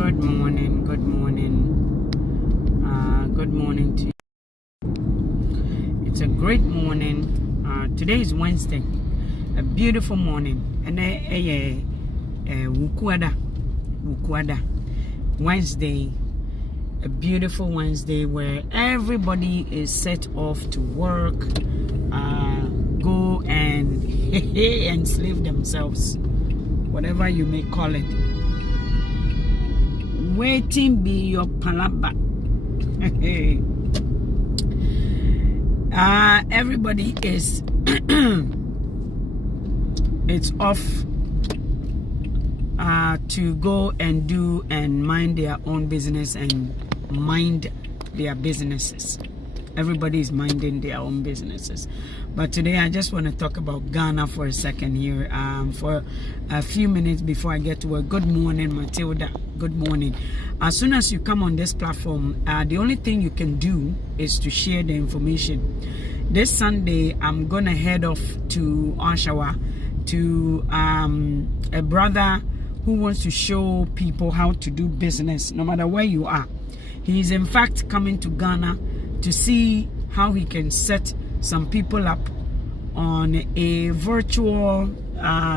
Good morning, good morning to you. It's a great morning. Today is Wednesday, a beautiful morning. And Wukwada Wednesday, a beautiful Wednesday where everybody is set off to work, go and enslave themselves, whatever you may call it. Waiting be your palaba. Everybody is it's off to go and do and mind their own business and mind their businesses. Everybody is minding their own businesses. But today I just want to talk about Ghana for a second here, for a few minutes before I get to work. Good morning, Matilda. Good morning. As soon as you come on this platform, the only thing you can do is to share the information. This Sunday, I'm going to head off to Oshawa to a brother who wants to show people how to do business no matter where you are. He is in fact coming to Ghana to see how he can set some people up on a virtual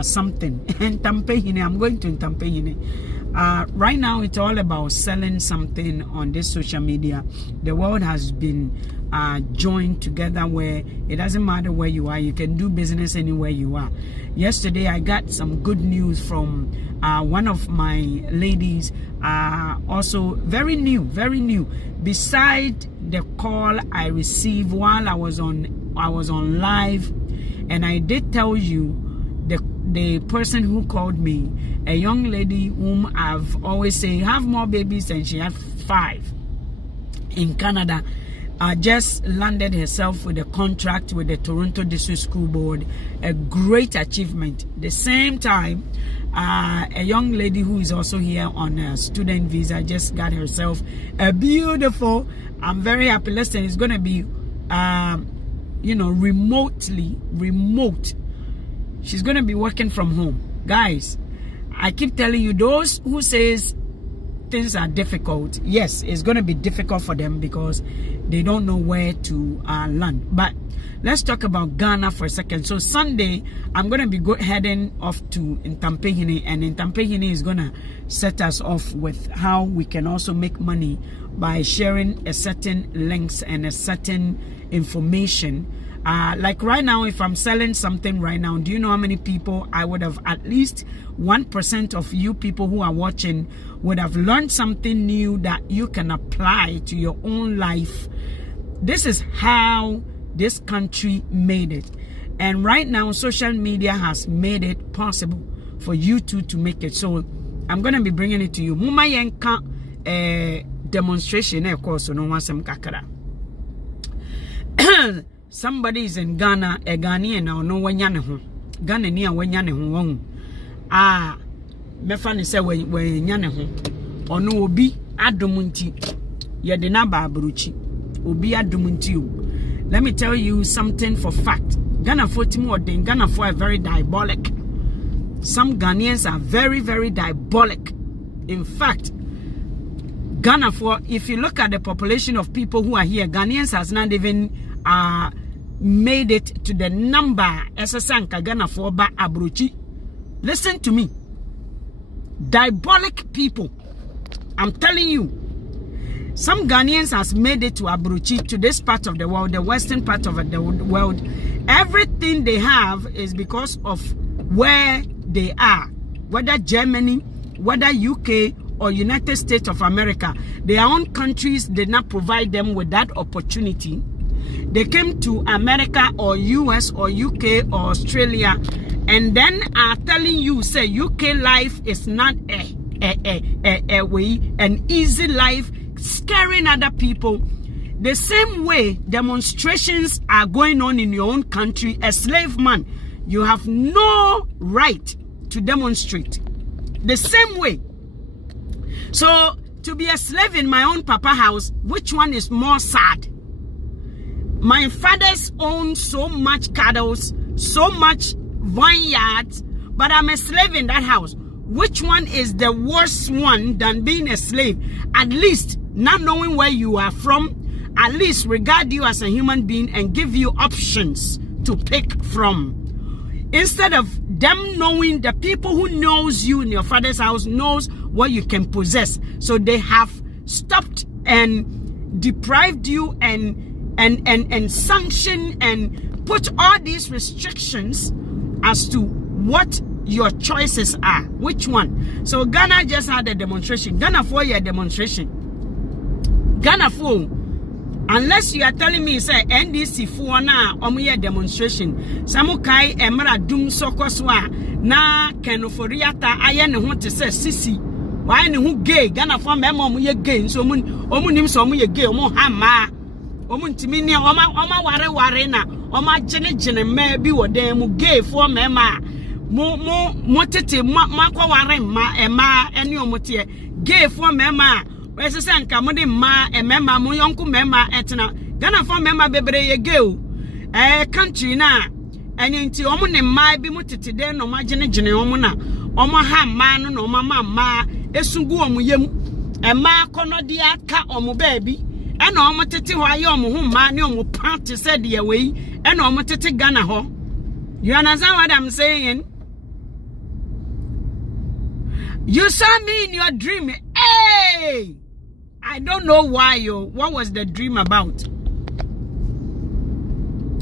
something. And Tampehine, I'm going to Tampehine. Right now, it's all about selling something on this social media. The world has been joined together where it doesn't matter where you are, you can do business anywhere you are. Yesterday, I got some good news from one of my ladies, also very new. Beside the call I received while I was on live, and I did tell you the person who called me, a young lady whom I've always say have more babies than she had 5 in Canada, just landed herself with a contract with the Toronto District School Board, a great achievement. The same time, a young lady who is also here on a student visa just got herself a beautiful, I'm very happy. Listen, it's going to be, remote. She's going to be working from home. Guys, I keep telling you, those who says things are difficult, yes, it's going to be difficult for them because they don't know where to land. But let's talk about Ghana for a second. So Sunday, I'm going to be heading off to Tampehine, and Tampehine is going to set us off with how we can also make money by sharing a certain links and a certain information. Like right now, if I'm selling something right now, do you know how many people I would have? At least 1% of you people who are watching would have learned something new that you can apply to your own life. This is how this country made it. And right now, social media has made it possible for you to make it. So I'm going to be bringing it to you. Muma yenka demonstration, of course, no one some kakara. Somebody is in Ghana, a Ghanaian now, no one yanahu. Ghana near when yanahu. Mefani say when yanahu. Or no obi adumunti. Yadina babruchi. Obi adumunti. Let me tell you something for fact. Ghana for Timo Den, Ghana for are very diabolic. Some Ghanaians are very, very diabolic. In fact, Ghana for, if you look at the population of people who are here, Ghanaians has not even made it to the number Esasanka Ghana for ba abruchi. Listen to me. Diabolic people. I'm telling you. Some Ghanaians has made it to Abruchi, to this part of the world, the western part of the world. Everything they have is because of where they are. Whether Germany, whether UK or United States of America, their own countries did not provide them with that opportunity. They came to America or US or UK or Australia, and then are telling you, say UK life is not an easy life, scaring other people. The same way demonstrations are going on in your own country, a slave man, you have no right to demonstrate. The same way. So to be a slave in my own papa house, which one is more sad? My father's owned so much cattle, so much vineyards, but I'm a slave in that house. which one is the worst one than being a slave? At least not knowing where you are from, at least regard you as a human being and give you options to pick from. Instead of them knowing, the people who knows you in your father's house knows what you can possess. So they have stopped and deprived you and sanctioned and put all these restrictions as to what your choices are. Which one? So Ghana just had a demonstration. Ghana for your demonstration. Ghana for, unless you are telling me say NDC for na omuye demonstration. Samukai emra dum sokoswa na kenoforiata aye ne ho te se sisi. Why ne ho gay? Ghana for memo omuye gay so omunim so omuye gay omu hama. Omuntimi ne oma ware na oma gene me bi wodan mu gay for mema. Mo tete makwa ware ma ema ene omote gay for mema. We say nka mo de ma emema mo yonku mema etena Ghana for mema bebre ye gay o country na enye nti omo ne ma bi mo tete de no ma gene omo na omo ha ma no no ma esugu omo yem ema kono di aka omo baabi ena omo tete ho aye omo ho ma ne omo party said ye we ena omo tete Ghana ho. You understand what I'm saying? You saw me in your dream. Hey, I don't know why you. What was the dream about?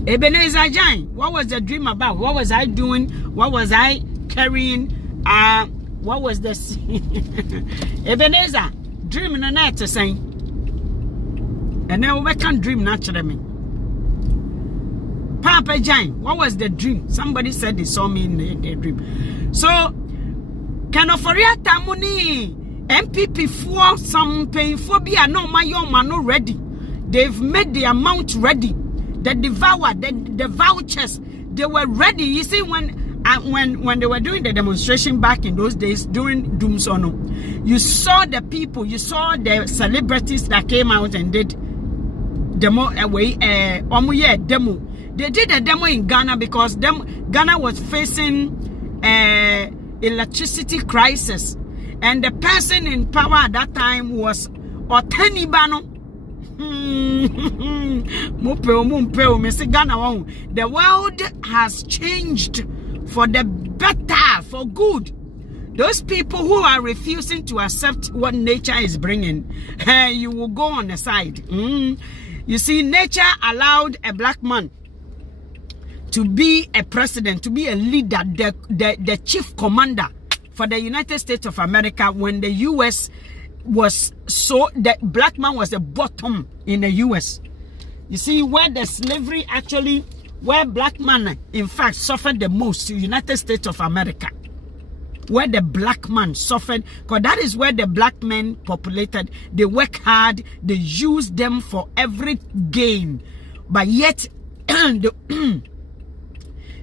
Ebenezer Jan, what was the dream about? What was I doing? What was I carrying? What was this? Ebenezer, dream in the night to say. And then we can't dream naturally. Papa Jan, what was the dream? Somebody said they saw me in the dream. So, Kanoforia Tamuni, MPP for some pain phobia, no, my young man, no ready. They've made the amount ready. The the vouchers, they were ready. You see, when they were doing the demonstration back in those days during Doomsono, you saw the people, you saw the celebrities that came out and did demo away demo. They did a demo in Ghana because Ghana was facing electricity crisis, and the person in power at that time was Otani Bano. The world has changed for the better, for good. Those people who are refusing to accept what nature is bringing, you will go on the side. You see, nature allowed a black man to be a president, to be a leader, the chief commander for the United States of America when the U.S. was the black man was the bottom in the U.S. You see, where the slavery actually, where black man in fact suffered the most, the United States of America. Where the black man suffered, because that is where the black men populated. They work hard, they use them for every gain, but yet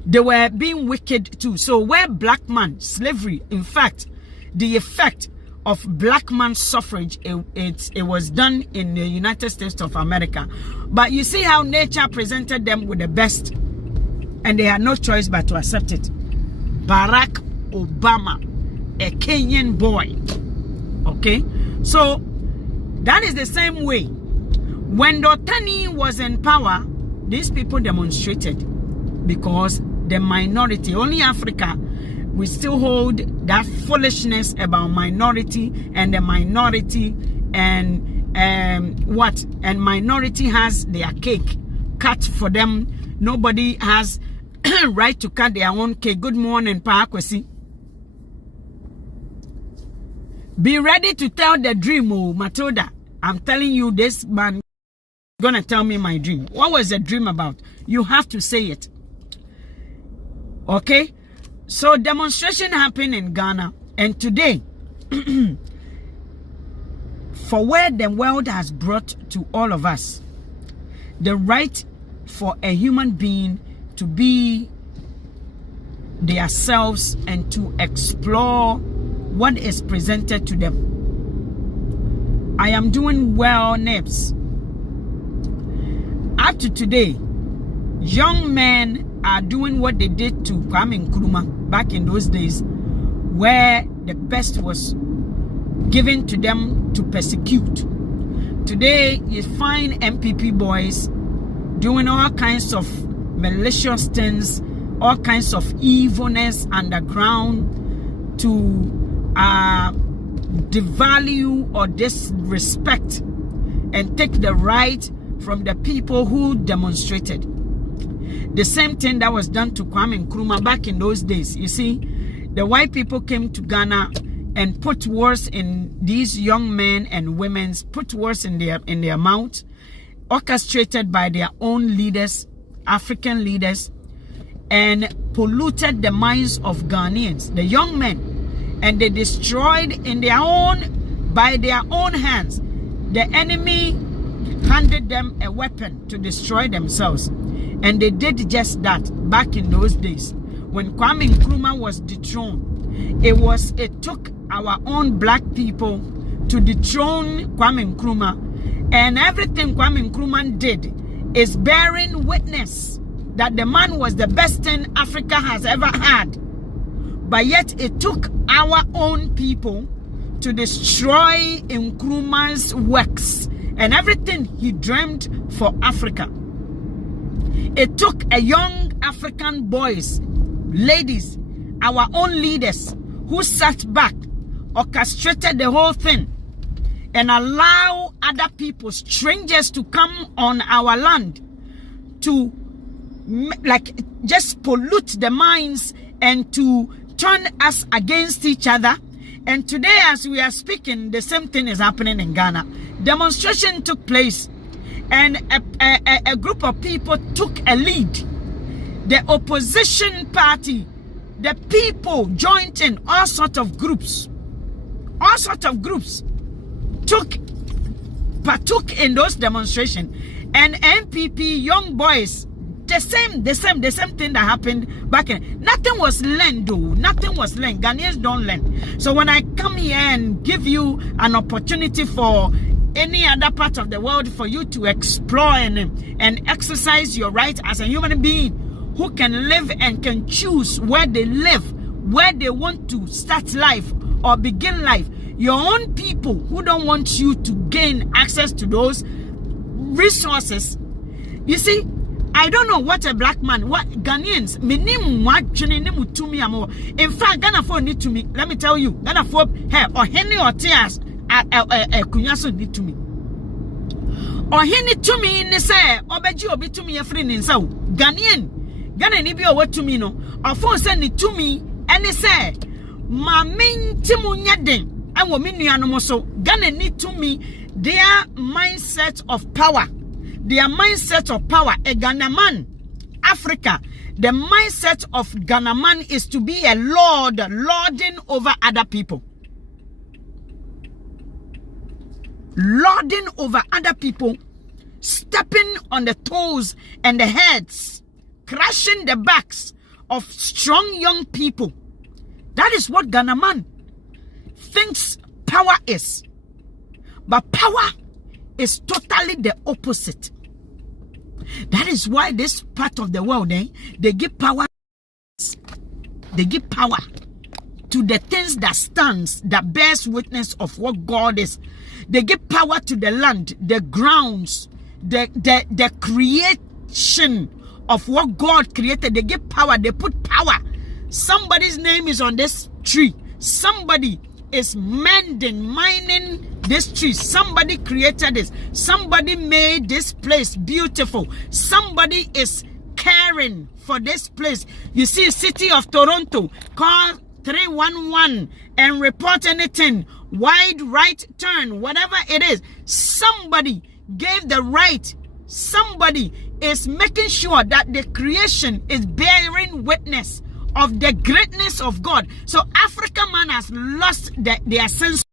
they were being wicked too. So where black man slavery, in fact, the effect of black man suffrage, it was done in the United States of America. But you see how nature presented them with the best, and they had no choice but to accept it. Barack Obama, a Kenyan boy. Okay, so that is the same way. When Dotani was in power, these people demonstrated because the minority, only Africa, we still hold that foolishness about minority and the minority and what? And minority has their cake cut for them. Nobody has right to cut their own cake. Good morning, Pakwesi. Be ready to tell the dream, oh, Matilda. I'm telling you, this man gonna tell me my dream. What was the dream about? You have to say it. Okay? So demonstration happened in Ghana, and today, for where the world has brought to all of us, the right for a human being to be themselves and to explore what is presented to them. I am doing well, Nips. Up to today, young men are doing what they did to Kwame Nkrumah back in those days, where the best was given to them to persecute. Today, you find MPP boys doing all kinds of malicious things, all kinds of evilness underground to devalue or disrespect and take the right from the people who demonstrated. The same thing that was done to Kwame Nkrumah back in those days. You see, the white people came to Ghana and put words in these young men and women, put words in their mouth, orchestrated by their own leaders, African leaders, and polluted the minds of Ghanaians, the young men, and they destroyed by their own hands. The enemy handed them a weapon to destroy themselves, and they did just that back in those days. When Kwame Nkrumah was dethroned, it took our own black people to dethrone Kwame Nkrumah, and everything Kwame Nkrumah did is bearing witness that the man was the best thing Africa has ever had. But yet it took our own people to destroy Nkrumah's works and everything he dreamed for Africa. It took a young African boys, ladies, our own leaders, who sat back, orchestrated the whole thing, and allow other people, strangers, to come on our land to just pollute the minds and to turn us against each other. And today, as we are speaking, the same thing is happening in Ghana. Demonstration took place, and a group of people took a lead. The opposition party, the people joined in, all sorts of groups partook in those demonstrations. And MPP young boys, the same thing that happened back in. Nothing was learned, though. Nothing was learned. Ghanaians don't learn. So when I come here and give you an opportunity for any other part of the world for you to explore and exercise your right as a human being who can live and can choose where they live, where they want to start life or begin life. Your own people who don't want you to gain access to those resources. You see, I don't know what a black man, what Ghanaians, in fact, Ghana for need to me. Let me tell you, Ghana for hey or Henry or tears kunyaso need to me. Or Henry to me in the say, Obeji obi to me a friend in South Ghanaian. Ghana ni be what to me no. Or phone send it to me and they say, my main timunya den. And women no so Ghana need to me their mindset of power. Their mindset of power. A Ghana man, Africa, the mindset of Ghana man is to be a lord, lording over other people. Lording over other people, stepping on the toes and the heads, crushing the backs of strong young people. That is what Ghana man thinks power is. But power is totally the opposite. That is why this part of the world, they give power. They give power to the things that stands, that bears witness of what God is. They give power to the land, the grounds, the creation of what God created. They give power. They put power. Somebody's name is on this tree. Somebody is mining this tree. Somebody created this. Somebody made this place beautiful. Somebody is caring for this place. You see, city of Toronto, call 311 and report anything. Wide right turn, whatever it is. Somebody gave the right. Somebody is making sure that the creation is bearing witness of the greatness of God. So African man has lost their sense.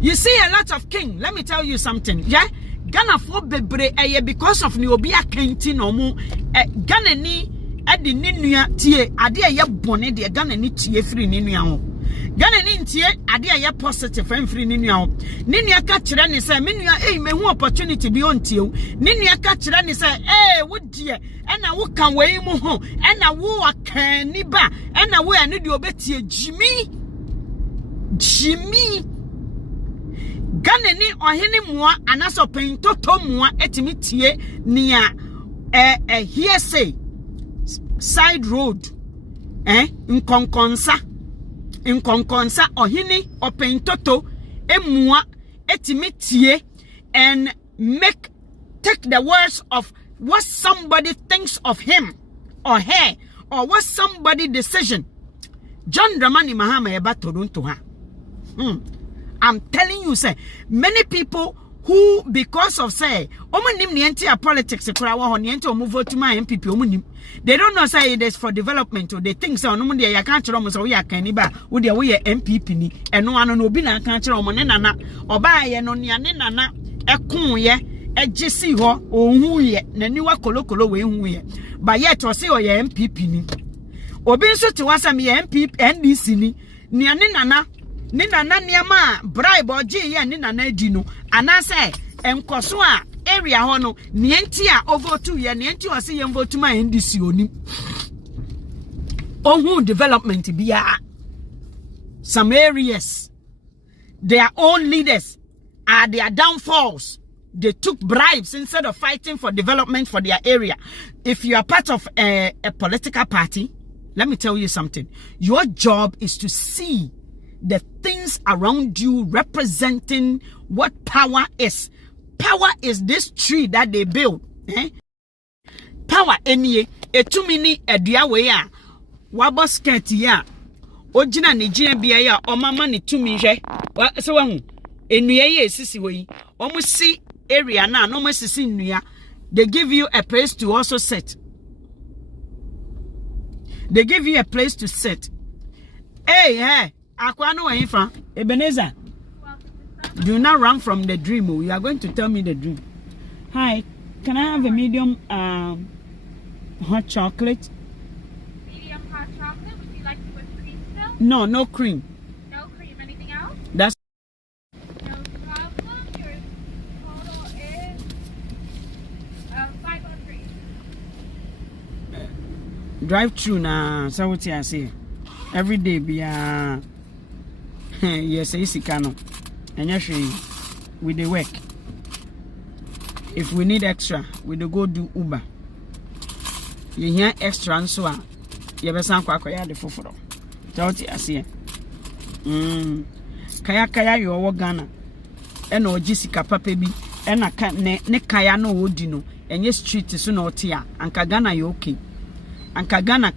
You see a lot of king. Let me tell you something. Yeah, Ghana for bebre because of Niobia Kenti no mu. Ghana ni edi ninua tie ade ye bone de Ghana ni tie free ninua ho. Ghana ni ntie ade a ye positive mfiri ni nua ho. Ni nua ka kire ni say me nua me hu opportunity bi ontie o. Ni nua ka kire ni say wo die na wo kan wei mu ho na wo akan ni ba na wo ya ne de obetie Jimmy Ghana ni ohene mua anaso pen toto mua etimi tie nia hearsay side road nkonkonsa ohene open toto emua etimi tie and take the words of what somebody thinks of him or her or what somebody decision. John Dramani Mahama eba Toronto ha. I'm telling you, say many people who because of say omunim niente politics ekura wa ho niente omu vote my MPP omunim. They don't know say it is for development or they think say onumu de ya kan kire omu say we ya kan ni ba we de we MPP ni eno ano no obi na kan kire omu ne nana oba ye no ne nana ekun ye ejisi ho ohun ye nani wa kolokolo we hu ye ba yet o say o ye MPP ni obi nso te wasam ye MPP NDC ni ne nana ni nana niama bribe oji ye ni nana edi no anase enkoso a area ho no nienti a overtu ye nienti o se ye vote ma NDC oni ohun development bia some areas their own leaders are their downfalls. They took bribes instead of fighting for development for their area. If you are part of a political party, let me tell you something. Your job is to see the things around you representing what power is. Power is this tree that they build. Power any etumini eduawe ya wabo skirt ya ojina Nigeria bia ya omama ni tumi hwe so wahu enua ye esisi we omusi area na no masisi nnua. They give you a place to also sit. They give you a place to sit. Hey, akwa no where from? Ebenezer. Do not run from the dream. You are going to tell me the dream. Hi, can I have a medium hot chocolate? Medium hot chocolate. Would you like it with cream still? No, no cream. No cream. Anything else? That's No problem. Your total is 503. drive through na so what I say. Every day be yes, easy cano. And actually with the work. If we need extra, we do go do Uber. You hear extra and so on. You better sound quite the foforo. That's what I say. Kaya you are Ghana. And no Jessica Papa bi. And I can't ne kaya no wodino. And yes street is no tia. And Kagana you okay. And Kagana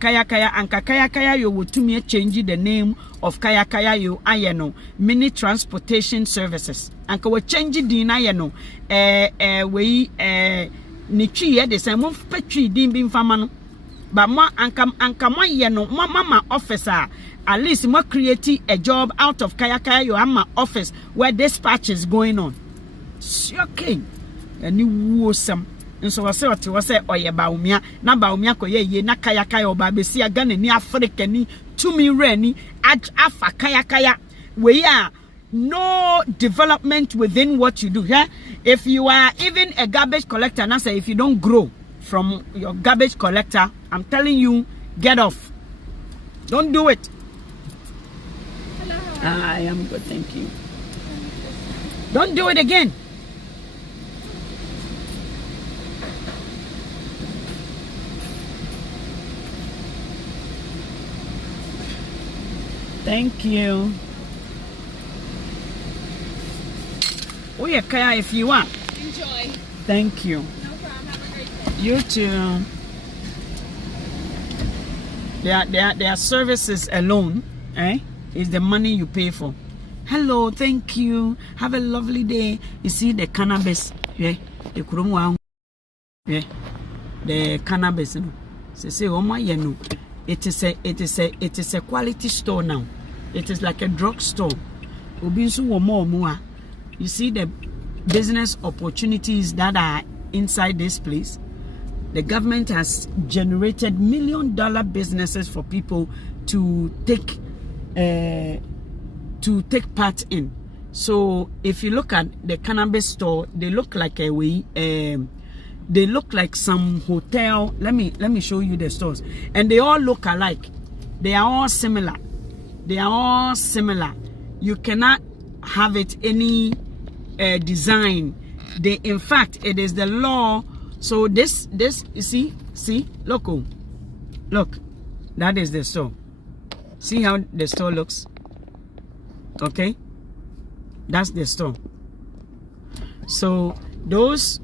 kaya you will to me change the name of kaya you ayeno mini transportation services. And we change the ayeno we ni twi de say mo petwi din bi mfama no ba mo anka mo yeno mama officer at least mo create a job out of kaya you ama office where dispatch is going on. Okay. And you wosam nso wase ote wase oye baumia na baumia koye ye na kaya oba besi Ghana ni Africa ni tumi reni afa kaya we are no development within what you do here. If you are even a garbage collector, and I say if you don't grow from your garbage collector, I'm telling you, get off. Don't do it. Hello. I am good, thank you. Don't do it again. Thank you. Oh yeah, Kaya, if you want. Enjoy. Thank you. No problem. Have a great day. You too. Their services alone, is the money you pay for. Hello, thank you. Have a lovely day. You see the cannabis, the kurumu, the cannabis. Say, oh my, it is a quality store now. It is like a drug store. You see the business opportunities that are inside this place. The government has generated $1 million businesses for people to take to take part in. So if you look at the cannabis store, they look like they look like some hotel. Let me show you the stores, and they all look alike. They are all similar. They are all similar. You cannot have it any design. In fact, it is the law. So this you see look, that is the store. See how the store looks. Okay, that's the store. So those,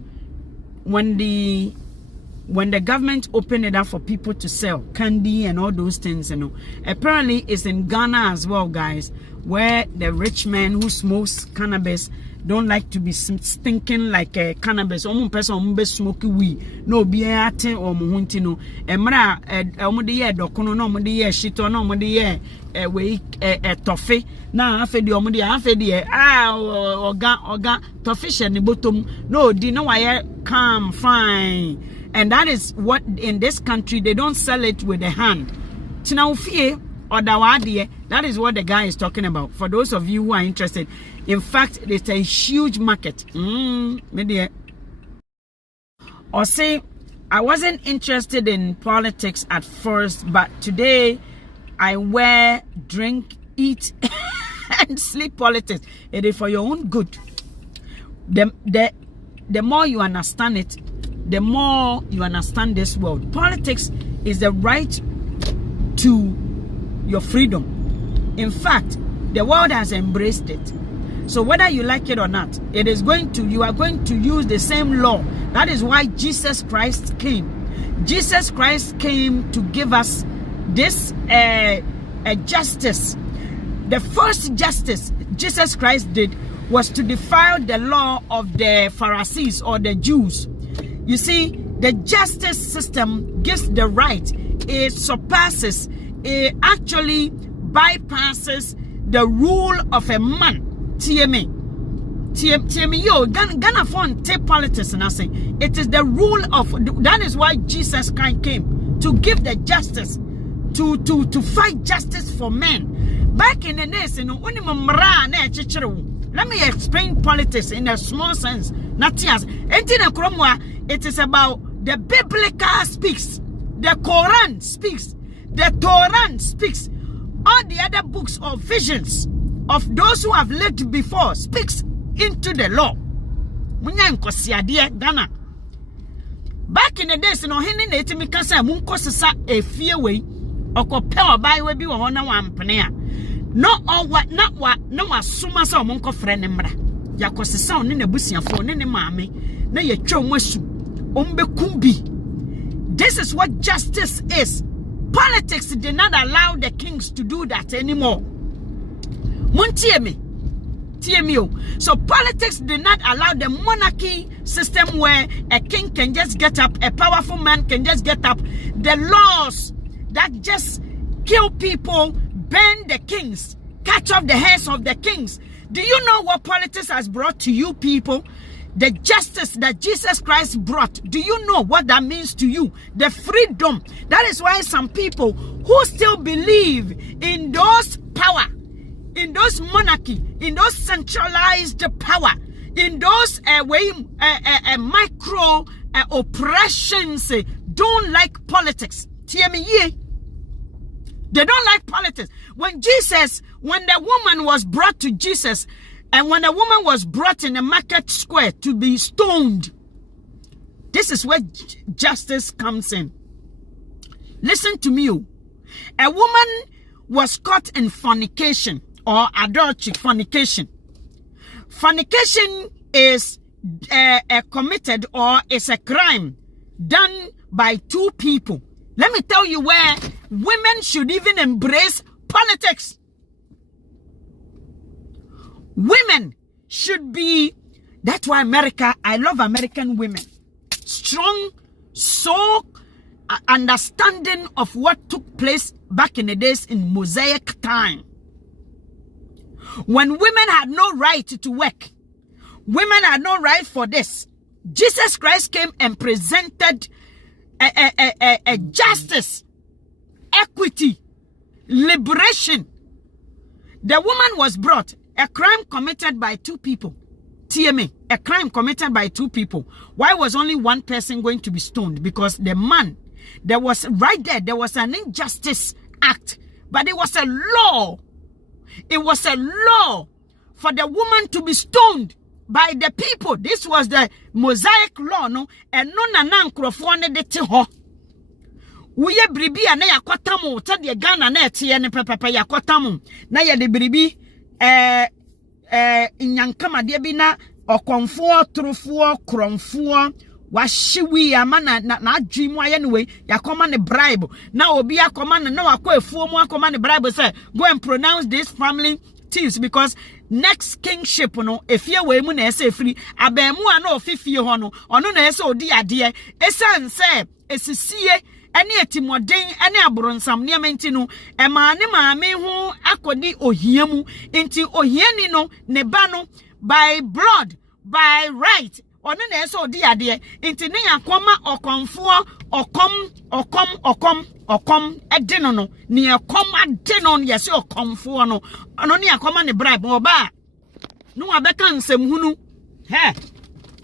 when the government opened it up for people to sell candy and all those things, apparently it's in Ghana as well, guys, where the rich man who smokes cannabis don't like to be stinking like a cannabis. Person be smoking weed. No be a ten or muhuntino. Emra omudi ye dokono no omudi ye shito no omudi ye toffee. Na afedi omudi afedi oga toffee she ni bottom. No di no why calm fine. And that is what in this country they don't sell it with the hand. Tina ufie or dawadie. That is what the guy is talking about. For those of you who are interested. In fact, it's a huge market. Or say, I wasn't interested in politics at first, but today I wear, drink, eat, and sleep politics. It is for your own good. The more you understand it, the more you understand this world. Politics is the right to your freedom. In fact, the world has embraced it. So whether you like it or not, you are going to use the same law. That is why Jesus Christ came. Jesus Christ came to give us this justice. The first justice Jesus Christ did was to defy the law of the Pharisees or the Jews. You see, the justice system gives the right. It surpasses, it actually bypasses the rule of a man. TMA yo Ghana phone take politics and I say it is the rule of that is why Jesus Christ came to give the justice to fight justice for men. Back in the days, let me explain politics in a small sense. Not yes. It is about the biblical speaks, the Quran speaks, the Torah speaks, all the other books or visions of those who have lived before speaks into the law. Ghana. Back in the days, Henry Natimi Kasa Munkosasa a fear way or compel by way be one penea. Not all what, no assumasa or Munko friend embra. Yakos sound in a busia phone in the mammy, na ye chomasu, umbe kumbi. This is what justice is. Politics did not allow the kings to do that anymore. So politics did not allow the monarchy system where a king can just get up, a powerful man can just get up. The laws that just kill people, burn the kings, catch off the heads of the kings. Do you know what politics has brought to you people? The justice that Jesus Christ brought. Do you know what that means to you? The freedom. That is why some people who still believe in those power, in those monarchy, in those centralized power, in those micro oppressions, don't like politics. They don't like politics. When the woman was brought to Jesus, and when a woman was brought in a market square to be stoned, this is where justice comes in. Listen to me. A woman was caught in fornication or adultery. Fornication is committed or is a crime done by two people. Let me tell you where women should even embrace politics. Women should be, that's why I love American women. Strong, so understanding of what took place back in the days in Mosaic time. When women had no right to work, women had no right for this. Jesus Christ came and presented a justice, equity, liberation The woman was brought, a crime committed by 2 people. TMA, a crime committed by 2 people. Why was only 1 person going to be stoned? Because the man, there was an injustice act, but it was a law. It was a law for the woman to be stoned by the people. This was the Mosaic law, no? And no na nkrofo de te ho. Uye bribi na yakotamu, ta de Ghana na tie ne pepepe yakotamu. Na ye de bribi inyankama de bi na okonfo trofo kromfo washiwi amana na adwimu aye ne yakoma ne bribe na obi akoma na wakọ efuo mu akoma ne bribe say go and pronounce this family thieves because next kingship no efie we mu na ese free abemu na ofifie ho no ono na ese odi ade esan say esisie ene etimoden ene aboronsam ne amenti no emaane maame ho akodi ohiamu enti ohiani no ne ba no by blood by right ono na ese odi ade enti ne yakoma okonfo okom edeno no ne yakom adeno no yese okonfo no ono ne yakoma ne bribe oba no abeka nsem hunu. Hey,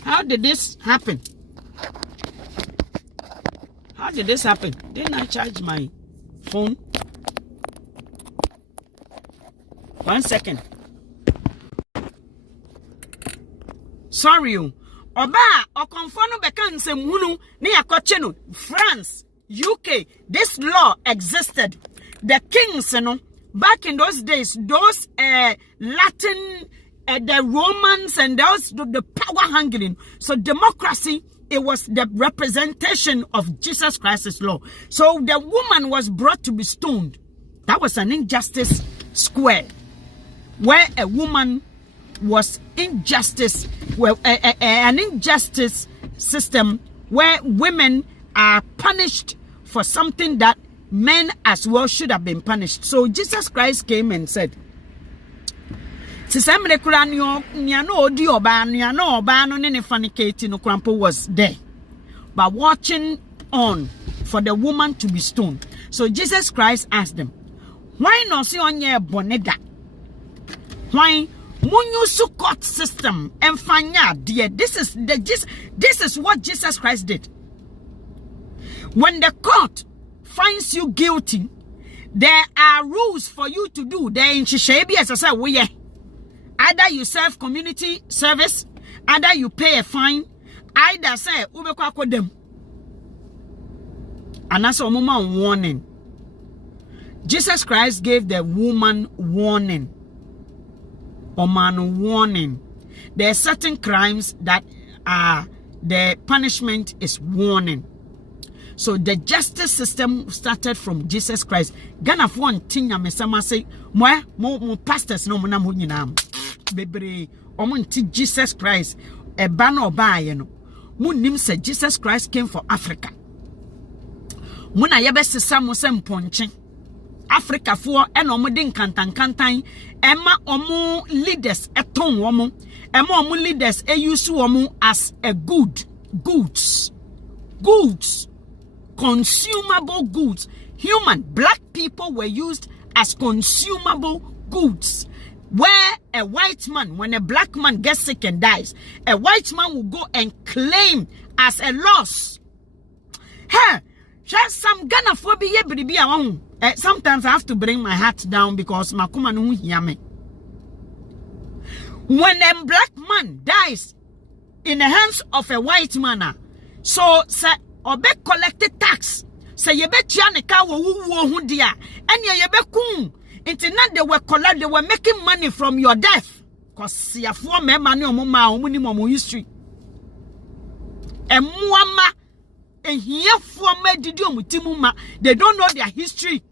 how did this happen? How did this happen? Didn't I charge my phone? 1 second. Sorry you. Oba okonfono beka nsem hunu ne yakoche no France, UK. This law existed. The kings, you know, back in those days, those Latin, the Romans and those the power hungering. So democracy, it was the representation of Jesus Christ's law. So the woman was brought to be stoned. That was an injustice square, where a woman was injustice, well, an injustice system where women are punished for something that men as well should have been punished. So Jesus Christ came and said, was there, but watching on for the woman to be stoned. So Jesus Christ asked them, why not see on your bonega? Why munyu court system and fanya dear? This is what Jesus Christ did. When the court finds you guilty, there are rules for you to do. There in Shishebi, as I said, either you serve community service, either you pay a fine, either say ubekwa them. And that's a woman warning. Jesus Christ gave the woman warning. Or man warning. There are certain crimes that the punishment is warning. So the justice system started from Jesus Christ. Ghana for one thing I say, mo pastors no mo na mo nyina. Bebre omonti Jesus Christ e ba na oba ye no. Mo nim say Jesus Christ came for Africa. Mo na ye be sesa mo se mponche. Africa for and omo din kantan ema omo leaders eton omo ema omo leaders use omo as a goods consumable goods. Black people were used as consumable goods. Where a white man, when a black man gets sick and dies, a white man will go and claim as a loss. Hey, some Ghana phobia sometimes I have to bring my hat down because makuma no hear me. When a black man dies in the hands of a white man, so say obe collected tax. Say you bet Chianica wo dia and ye be kum. It's not they were making money from your death. Cause ya for me money o mama history. And muama and here for me didium they don't know their history.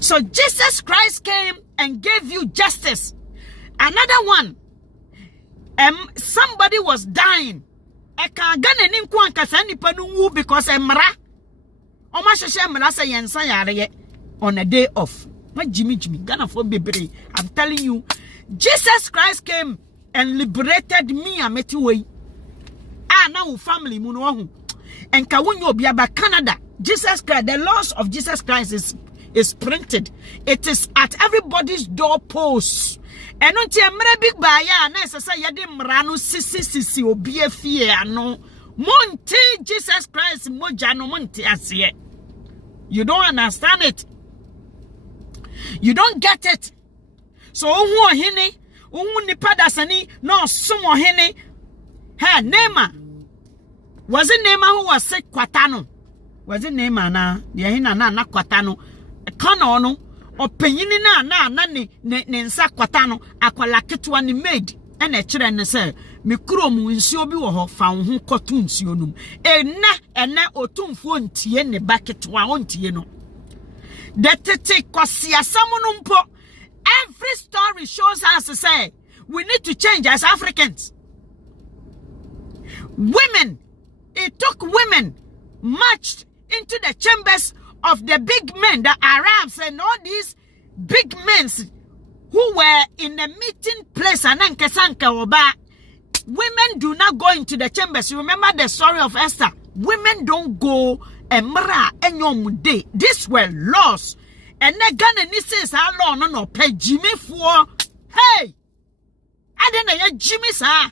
So Jesus Christ came and gave you justice. Another one. Somebody was dying. Because on a day off. Jimmy, Ghana for baby. I'm telling you, Jesus Christ came and liberated me. I met you. Now family muno and Kawunyo Biaba Canada. Jesus Christ, the laws of Jesus Christ is printed. It is at everybody's doorpost. And on the big buyer, necessary mrano sisi obi fear no monte Jesus Christ mojano monte asiye. You don't understand it. You don't get it. So who hini nipa dasani no sumo hini. Hey, Nema. Was it Nema who was sick kwatano? Was it Nema na? Yahina na kwatano. Kanono or penyini na ne nsa kwatano akwala ketwa ni maid ene kire ne se me kurom nsuo bi wo ho fa ho kotu nsuo num ene otumfo ntie ne baketwa ontie no the tete kwasia samunum po. Every story shows us to say we need to change as Africans. Women, it took women marched into the chambers of the big men, the Arabs and all these big men who were in the meeting place. Women do not go into the chambers. You remember the story of Esther? Women don't go and day. These were laws. And the Ghana says how long no pay Jimmy for. Hey, I don't know Jimmy sir.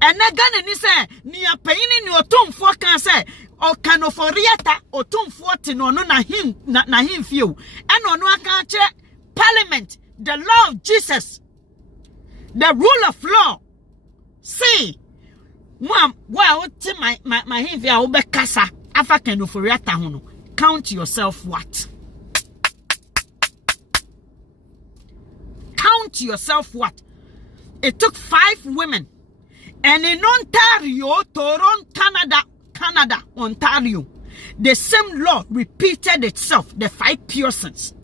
And the Ghana say near paying in your tomb for can say or can of Riata or tomb 40 no na him few. And on one country parliament, the law of Jesus, the rule of law. See, Mom, well, my him via Obekasa, African of Riata hono. Count yourself what? Count yourself what? It took 5 women. And in Ontario, Toronto, Canada, Ontario, the same law repeated itself, the 5 persons.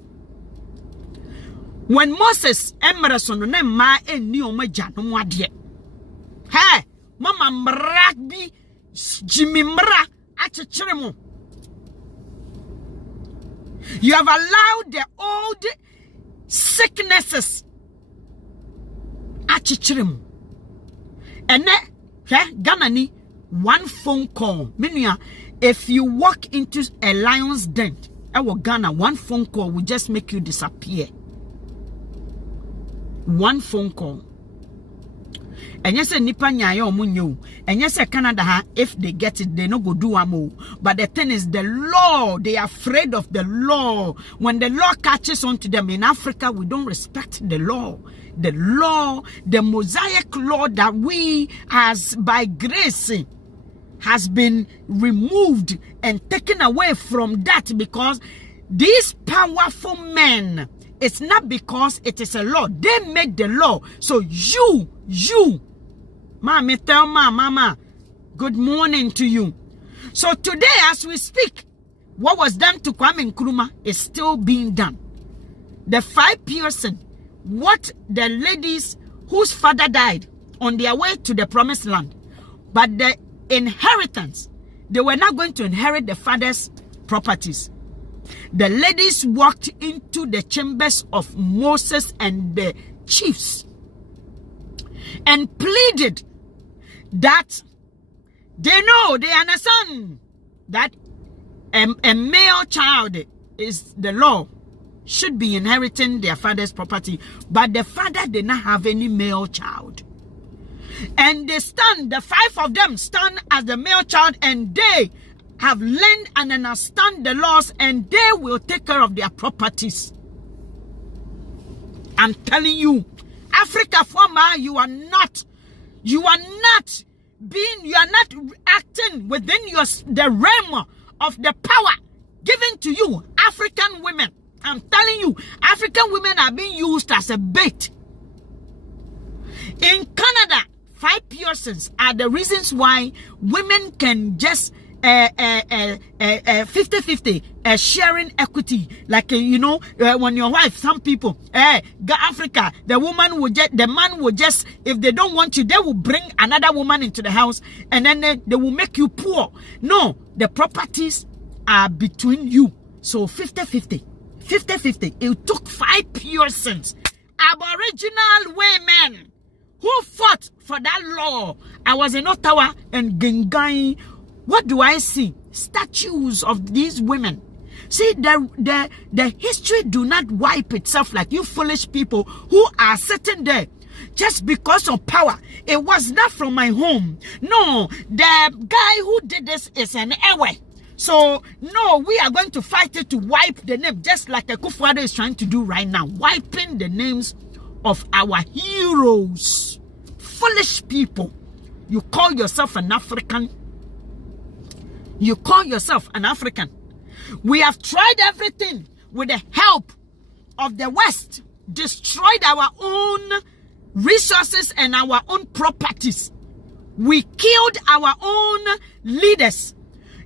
When Moses Emerson and ma and new majano mwadie. Hey, Mama Mragbi Jimmy Mra Achiremo. You have allowed the old sicknesses Achiremo. And then, Ghana, one phone call. Meaning, if you walk into a lion's den, Ghana, one phone call will just make you disappear. One phone call. And yes, nipa nyayo munyo. And yes, Canada, if they get it, they no go do amo. But the thing is, the law, they are afraid of the law. When the law catches on to them in Africa, we don't respect the law. The law, the Mosaic law that we, as by grace, has been removed and taken away from that because these powerful men, it's not because it is a law. They made the law. So you, Mama, tell Mama, good morning to you. So today as we speak, what was done to Kwame Nkrumah is still being done. The 5 person, what the ladies whose father died on their way to the promised land, but the inheritance, they were not going to inherit the father's properties. The ladies walked into the chambers of Moses and the chiefs and pleaded that they know, they understand that a male child is the law, should be inheriting their father's property, but the father did not have any male child. And they stand, the 5 of them stand as the male child, and they have learned and understand the laws, and they will take care of their properties. I'm telling you, Africa former, you are not acting within the realm of the power given to you, African women. I'm telling you, African women are being used as a bait. In Canada, 5 persons are the reasons why women can just 50-50 sharing equity. Like when your wife, some people, Africa, the man will just, if they don't want you, they will bring another woman into the house, and then they will make you poor. No, the properties are between you. So 50-50. 50-50. It took 5 persons, Aboriginal women, who fought for that law. I was in Ottawa and Gengai. What do I see? Statues of these women See, the history do not wipe itself like you foolish people who are sitting there just because of power. It was not from my home. No, the guy who did this is an Ewe. So, no, we are going to fight it to wipe the name, just like Akufo-Addo is trying to do right now, wiping the names of our heroes. Foolish people. You call yourself an African. You call yourself an African. We have tried everything with the help of the West, destroyed our own resources and our own properties. We killed our own leaders.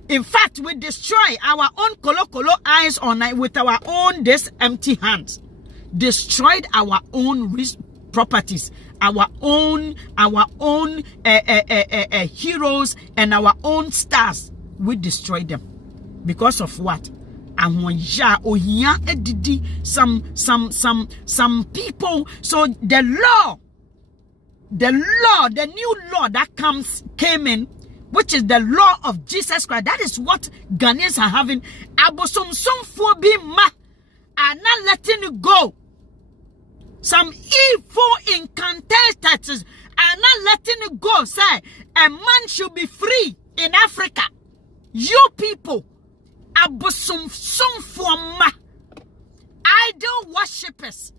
In fact, we destroy our own kolo eyes on with our own empty hands. Destroyed our own properties, our own heroes and our own stars. We destroyed them because of what? Some people. So the new law that came in, which is the law of Jesus Christ. That is what Ghanaians are having. Are not letting it go. Some evil incantators are not letting it go. Say, a man should be free in Africa. You people, idol worshippers,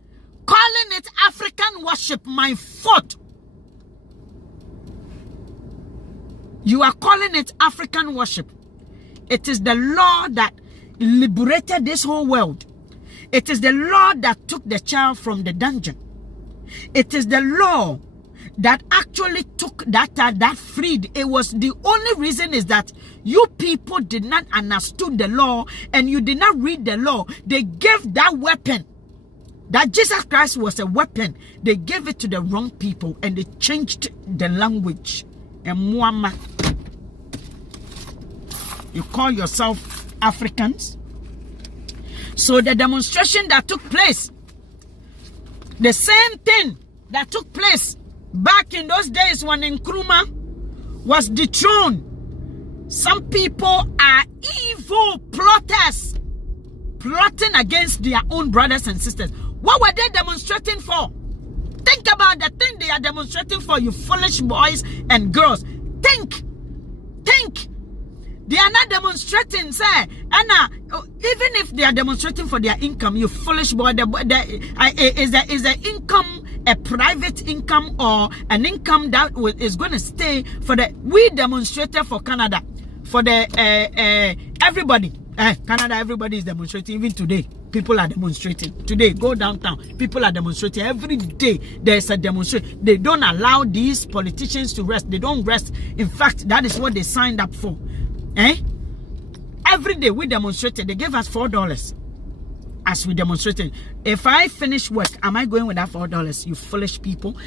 calling it African worship, my fault. You are calling it African worship. It is the law that liberated this whole world. It is the law that took the child from the dungeon. It is the law that actually took that freed. It was the only reason is that you people did not understand the law and you did not read the law. They gave that weapon, that Jesus Christ was a weapon. They gave it to the wrong people and they changed the language. And Muhammad, you call yourself Africans? So the demonstration that took place, the same thing that took place back in those days when Nkrumah was dethroned. Some people are evil plotters, plotting against their own brothers and sisters. What were they demonstrating for? Think about the thing they are demonstrating for, you foolish boys and girls. Think. They are not demonstrating, say, Anna, even if they are demonstrating for their income, you foolish boy, is the income a private income or an income that is going to stay for the, we demonstrated for Canada, for the, everybody, Canada, everybody is demonstrating, even today. People are demonstrating. Today, go downtown. People are demonstrating. Every day, there's a demonstration. They don't allow these politicians to rest. They don't rest. In fact, that is what they signed up for. Every day, we demonstrated. They gave us $4 as we demonstrated. If I finish work, am I going with that $4? You foolish people.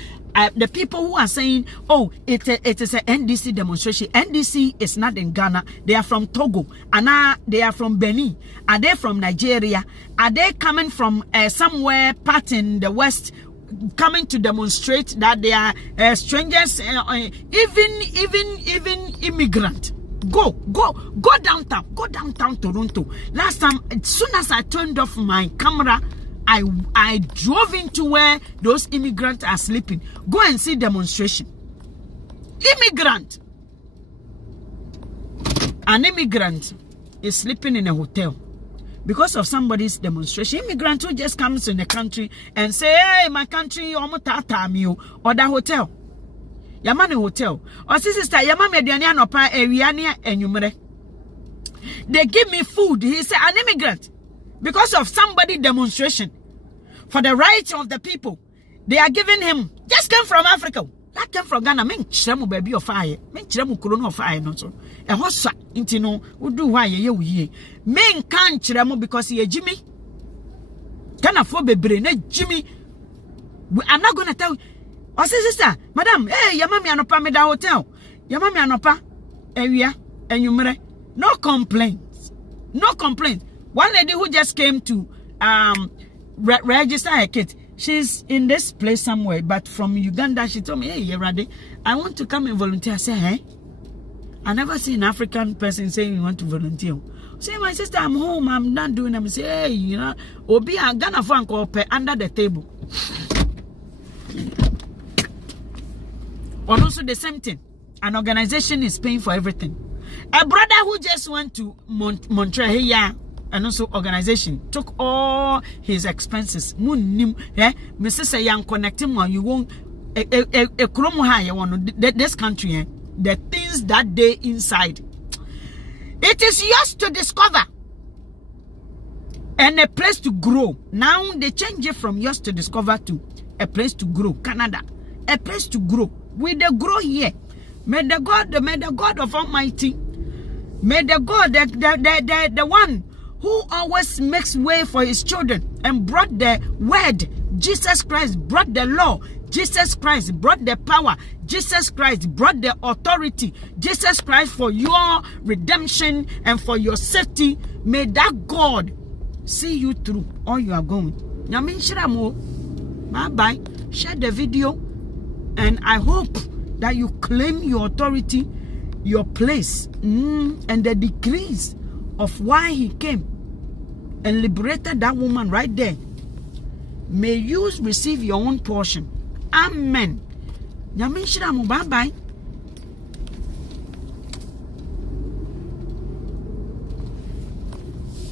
The people who are saying, oh, it is an NDC demonstration. NDC is not in Ghana. They are from Togo. And they are from Benin. Are they from Nigeria? Are they coming from somewhere part in the West, coming to demonstrate that they are strangers, even immigrant? Go downtown. Go downtown Toronto. Last time, as soon as I turned off my camera, I drove into where those immigrants are sleeping. Go and see demonstration. Immigrant. An immigrant is sleeping in a hotel because of somebody's demonstration. Immigrant who just comes in the country and say, hey, my country, or the hotel. Yamani hotel. Or sister, Yamami Dianianopa, Ariania, and Yumere. They give me food. He said, an immigrant. Because of somebody demonstration for the rights of the people, they are giving him. Just came from Africa. That came from Ghana. Men chiremu baby of fire. Men chiremu corona of fire. Not so. A hossa intino would do why ye. Men can't chiremu because he a Jimmy. Can afford baby Jimmy. I'm not gonna tell you. Oh sister, madam, hey, your mommy anopa me da hotel. Your mommy anopa area and you mere. No complaints. No complaints. One lady who just came to register her kid, she's in this place somewhere, but from Uganda, she told me, hey, Yerade, I want to come and volunteer. I said, hey? I never see an African person saying you want to volunteer. Say, my sister, I'm home. I'm not doing them. Say, hey, you know, Obi and Ghana Frank under the table. Or also the same thing. An organization is paying for everything. A brother who just went to Montreal here, and also organization took all his expenses. Mrs. Young connecting one, you won't a chromo high one this country, the things that they inside. It is yours to discover and a place to grow. Now they change it from yours to discover to a place to grow. Canada, a place to grow. With the grow here. May the God of Almighty, may the God, the one who always makes way for his children and brought the word, Jesus Christ brought the law, Jesus Christ brought the power, Jesus Christ brought the authority, Jesus Christ for your redemption and for your safety. May that God see you through all you are going. Bye bye. Share the video. And I hope that you claim your authority, your place, and the decrees of why he came and liberated that woman right there. May you receive your own portion. Amen. Bye bye.